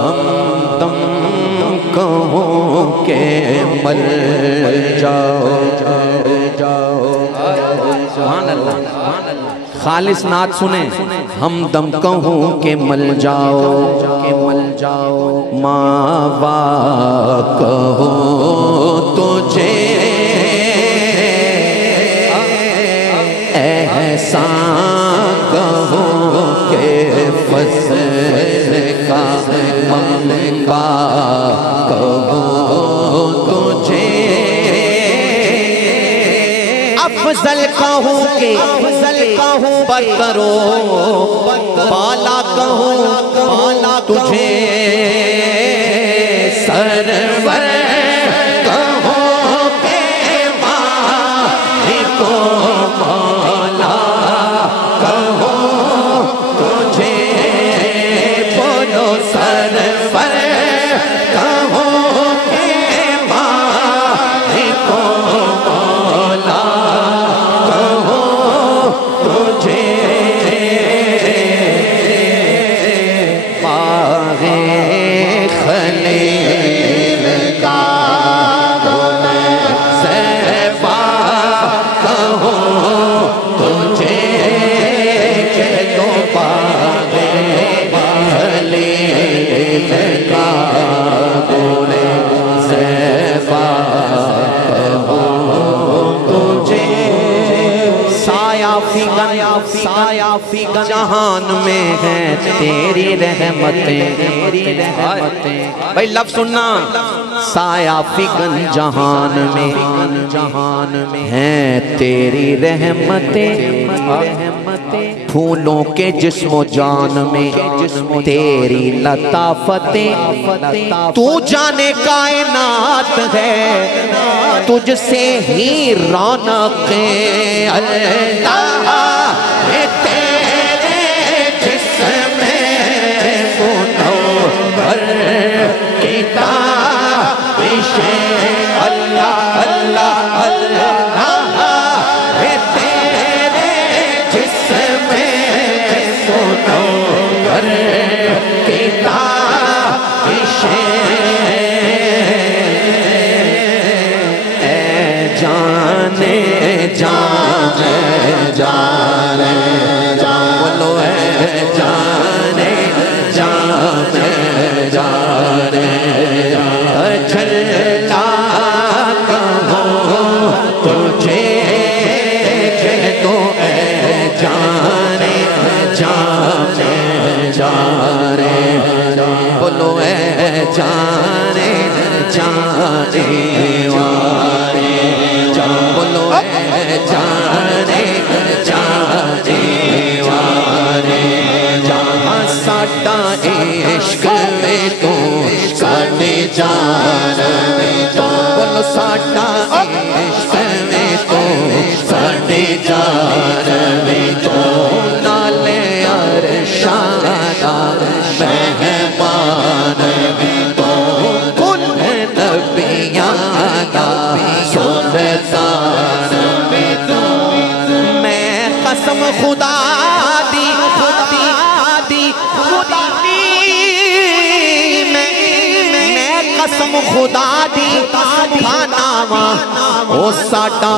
ہمدم کہوں کہ مل جاؤ سبحان اللہ خالص نعت سنیں ہمدم کہوں کہ مل جاؤ ماوا کہو تجھے احسان کہو کہ فضل کا منبع کہو تجھے افضل کہوں کہ برترو بالا کہوں تجھے سرور کہو کہ مالک و مولا کہو تجھے بولو سرور کہو کہ مالک و مولا کہو تجھے باغ خلیل کا زیبا کہو تجھے کہ تو باغ خلیل کا زیبا کہو تجھے سایہ فیگن جہان میں ہے تیری رحمتیں بھائی لفظ سننا سایہ فیگن جہان میں ہیں تیری رحمتیں پھولوں کے جسم و جان میں تیری لطافتیں تو جانے کائنات ہے تجھ سے ہی رونقیں اللہ ہے تیرے جسم منور کتابش اللہ اللہ اللہ ہے تیرے جسم منور کتابش جانے بولو ہے جانے جھلا کہو تجھے کہہ دو اے جانے بولو اے جانے بولو اے جانے جہاں ساٹا عشق میں تو ساٹے جان بولو ساٹا عشق میں تو ساٹے جان نالے ارشادہ مہمان تو کل نبیانہ سلطان میں قسم خدا دی میں قسم خدا دی کھانا او ساٹا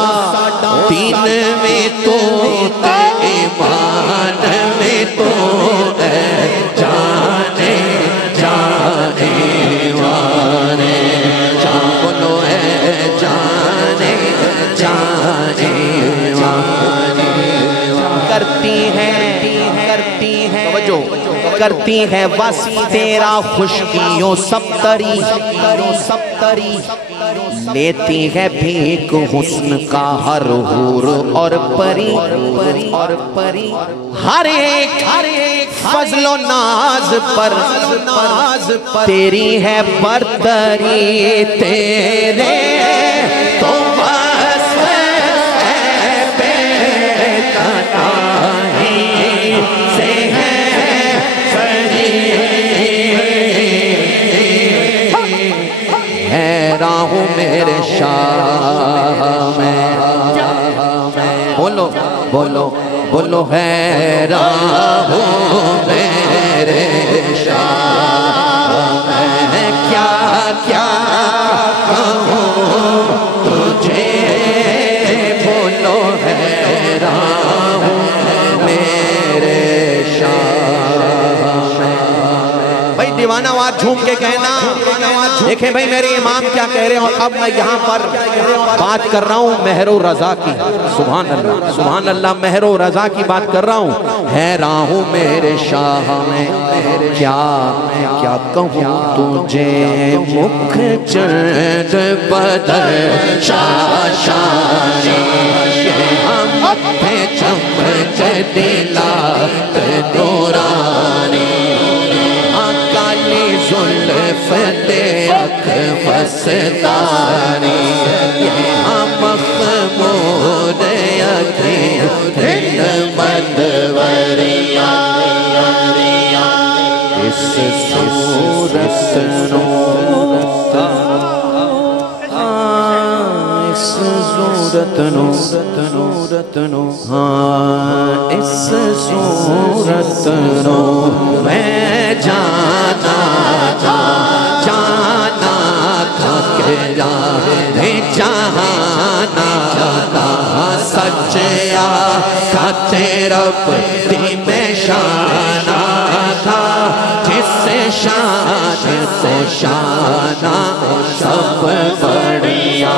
دین میں تو ایمان میں تو جانے بولو ہے جانے کرتی ہے وصف تیرا خشکیوں سب تری لیتی ہے بھیک حسن کا ہر حور اور پری ہر ایک فضل و ناز پر تیری ہے برتری تیرے تو وصف ہے بے تناہی سے ہے حیران ہوں میرے شاہ میں بولو حیران ہوں میرے دیوانہ وار جھوم کے کہنا دیکھیں بھئی میرے امام کیا کہہ رہے ہیں، اور اب میں یہاں پر بات کر رہا ہوں مہر و رضا کی. سبحان اللہ سبحان اللہ، مہر و رضا کی بات کر رہا ہوں. حیران ہوں میرے شاہ میں کیا کہوں تجھے، مکھ چند بدر شاشانی متھے چمک دلات نورانی، کالی زلف اک مستانی، مخمور اکھیں دل مدوریاں، اس صورت نو اس صورت نو میں جانا تھا کہ جہانا تھا سچیا رب دی میں شانا تھا، جس سے شان تو شانہ سب بڑھیا.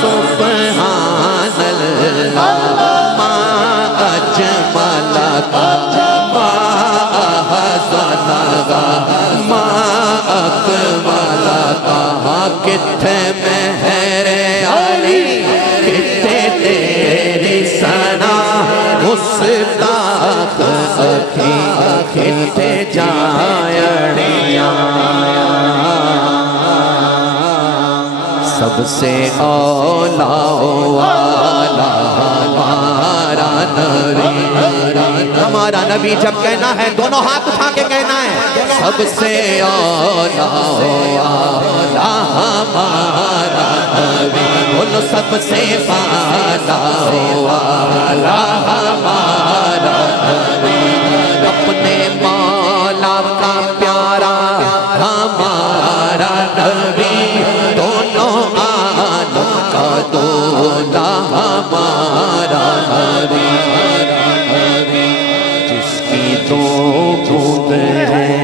سبحان اللہ ما اجمل ما احسن ما اکمل، کتھے مہر علی کتھے تیری ثنا، مصطاق اکھیں کتھے جائڑیاں. سب سے اولا والا ہمارا نبی، ہمارا نبی جب کہنا ہے دونوں ہاتھ اٹھا کے کہنا ہے، سب سے اولا والا ہمارا نبی، بولو سب سے پالا والا ہمارا نبی، اپنے مولا کا پیارا ہمارا نبی، دونوں عالم کا دولا ہمارا نبی، جس کی دو بوند ہے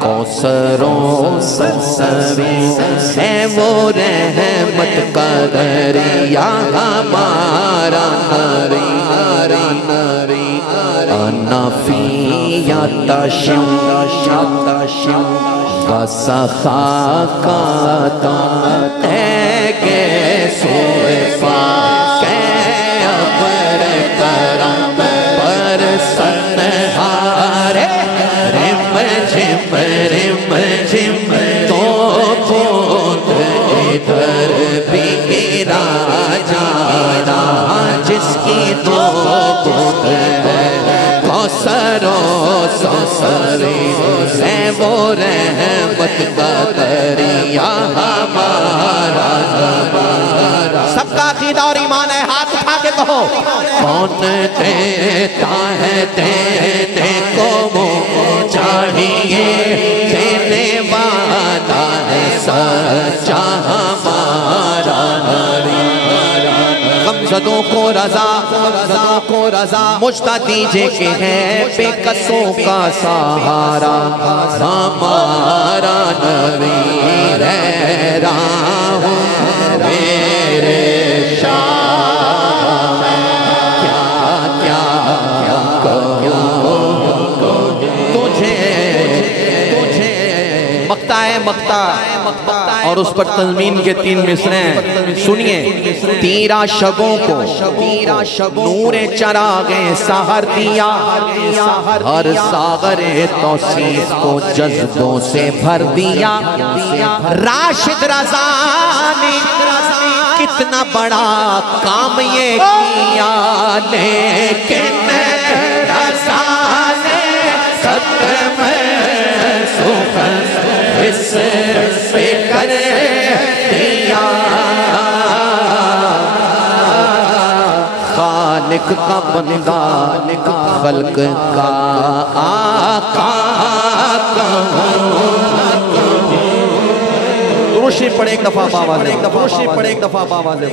کوثر و سلسبیل ہے وہ رحمت کا دریا ہمارا نبی. انا فی یتشم وسخاکاتا اے سوئے پاک اے ابر کرم پر سنہارے، رم جھم تو بوند ادھر بھی گرا جانا، جس کی دو بوند ہے کوثر و سلسبیل ہے وہ رحمت کا دریا ہمارا. سب کا عقیدہ اور ایمان ہے، ہاتھ اٹھا کے کہو کون دیتا ہے دینے کو وہ چاہیے، دینے والا ہے سچا ہمارا نبی. غمزدوں کو رضا مجھتا دیجئے کہ ہے بے کسوں کا سہارا ہمارا نبی. حیران ہوں میرے شاہ کیا کہوں تجھے، مقطع اور اس پر تضمین کے 3 مصرعیں سنیے. تیرا شبوں کو نور چراغ سحر دیا، ہر ساغر توصیف کو جذبوں سے بھر دیا. راشد رضا نے کتنا بڑا کام یہ کیا، لیکن رضا نے ختم سخن اس پہ کر دیا. خالق کا بندہ خلق کا آقا درود شریف پڑھے ایک دفعہ باواز ہے، درود شریف پڑھے ایک دفعہ باواز ہے.